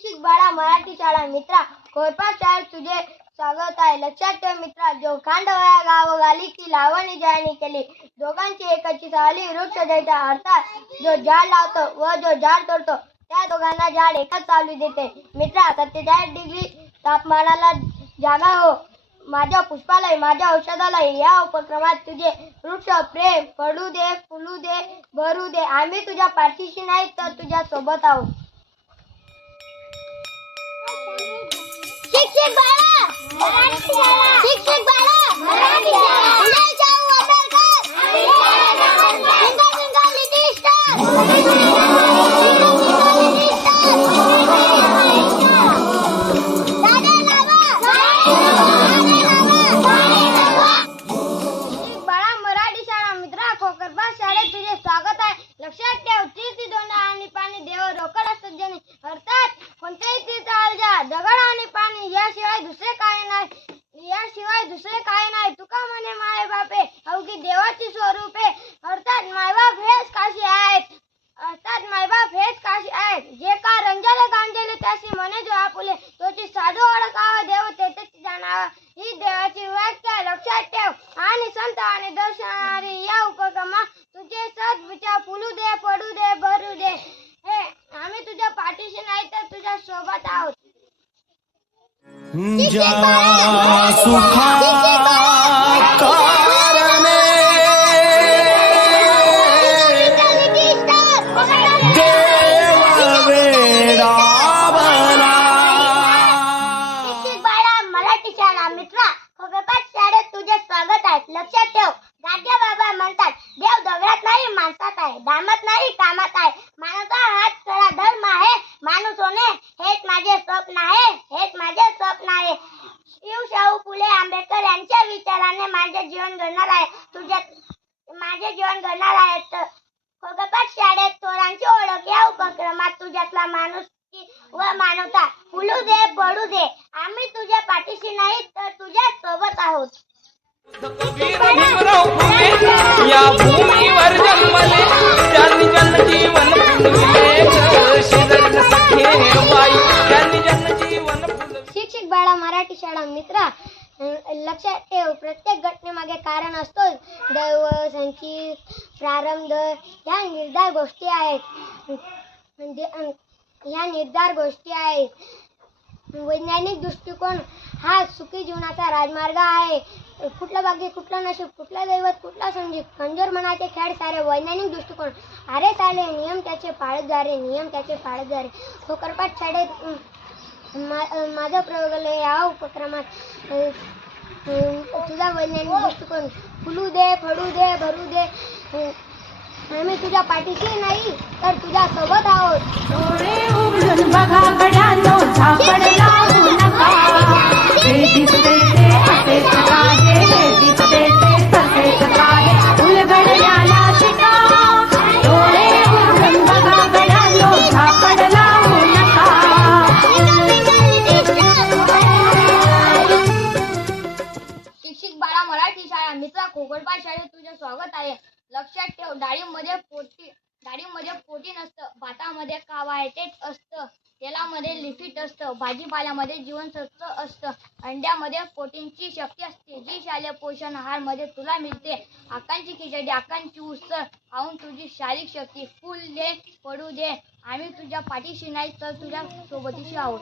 शिक्षित बाळा मराठी शाळा मित्रा कोरपा शाळेत तुझे स्वागत आहे. लक्षात ठेव मित्रा जो खांडवया गाव घाली की लावणी जाणी केली दोघांची एकाची सावली वृक्ष द्यायचा अर्थात जो झाड लावतो व जो झाड तोडतो त्या दोघांना झाड एकच चालू देते. मित्रा सत्तेचाळीस डिग्री तापमानाला जागा हो. माझ्या पुष्पालय माझ्या औषधालय या उपक्रमात तुझे वृक्ष प्रेम पडू दे फुलू दे भरू दे. आम्ही तुझ्या पाठीशी नाही तर तुझ्या सोबत आहोत. रोकड अर्थात कोणत्याही तीर्थ जा दगड आणि पाणी याशिवाय दुसरे काय नाही. याशिवाय दुसरे काय नाही. तुका म्हणे माय बापे अवघी देवाची स्वरूपे. अर्थात मायबाप हेच काशी आहेत. अर्थात मायबाप हेच काशी आहेत. जे का रंजले गांजले त्याशी म्हणे जो आपुले तोची साधू ओळखावा देव तेथे जाणावा. ही देवाची व्याख्या लक्षात ठेव. आणि संत आणि दर्शनारी या उपक्रमा तुझे सद विचार फुलू दे पडू दे भरू दे हे आम्ही तुझ्या पाठीशी नाही तर तुझ्या सोबत आहोत ज्या सुखा कारणे देव वेडावला शिक्षक बाळा मराठी शाळा मित्रा खोगपात शाळेत तुझे स्वागत आहे लक्षात ठेव गाडगे बाबा म्हणतात देव दगडात नाही माणसात आहे दामात नाही कामात आहे मानवता हाच खरा धर्म आहे माणूस होणे हेच माझे स्वप्न आहे हेच माझे स्वप्न आहे शिव शाहू फुले आंबेडकर यांच्या विचाराने माझे जीवन घडणार आहे तुझ्या माझे जीवन घडणार आहे तर खोगपात शाळेत चोरांची ओळख या उपक्रमात तुझ्यातला माणूस व मानवता फुलू दे पडू दे. आम्ही तुझ्या पाठीशी नाही तर तुझ्या सोबत आहोत. या भूमीवर जन्मले त्यांनी जनजीवन शिक्षक बाळा मराठी शाळा मित्रा लक्षात ठेव प्रत्येक घटनेमागे कारण असतोच. दैव संचित प्रारंभ ह्या निर्धार गोष्टी आहेत. म्हणजे, ह्या निर्धार गोष्टी आहेत. वैज्ञानिक दृष्टिकोन हा सुखी जीवनाचा राजमार्ग आहे. कुठलं भाग्य कुठलं नशीब कुठलं दैवत कुठला संजीव कमजोर मनाचे खेळ सारे वैज्ञानिक दृष्टिकोन. अरे चाले नियम त्याचे पाळत जा रे नियम त्याचे पाळत जा रे. खोकरपाट शाळेत माझं प्रयोग या उपक्रमात तुझा वैज्ञानिक दृष्टिकोन फुलू दे फडू दे भरू दे. आम्ही तुझ्या पाठीशी नाही तर तुझ्या सोबत आहोत मराठी शाळा शाळेत तुझे स्वागत आहे. लक्षात ठेव डाळीमध्ये पोटी डाळीमध्ये प्रोटीन असतं. भातामध्ये कार्बोहायड्रेट असतं. तेलामध्ये लिफिट असतं. भाजीपाल्यामध्ये जीवनसत्व असतं. अंड्यामध्ये प्रोटीनची शक्ती असते. जी शालेय पोषण आहारमध्ये तुला मिळते. आकांची खिचडी आकांची उसळ खाऊन तुझी शारीरिक शक्ती फुल दे पडू दे. आम्ही तुझ्या पाठीशी नाही तर तुझ्या सोबतीशी आहोत.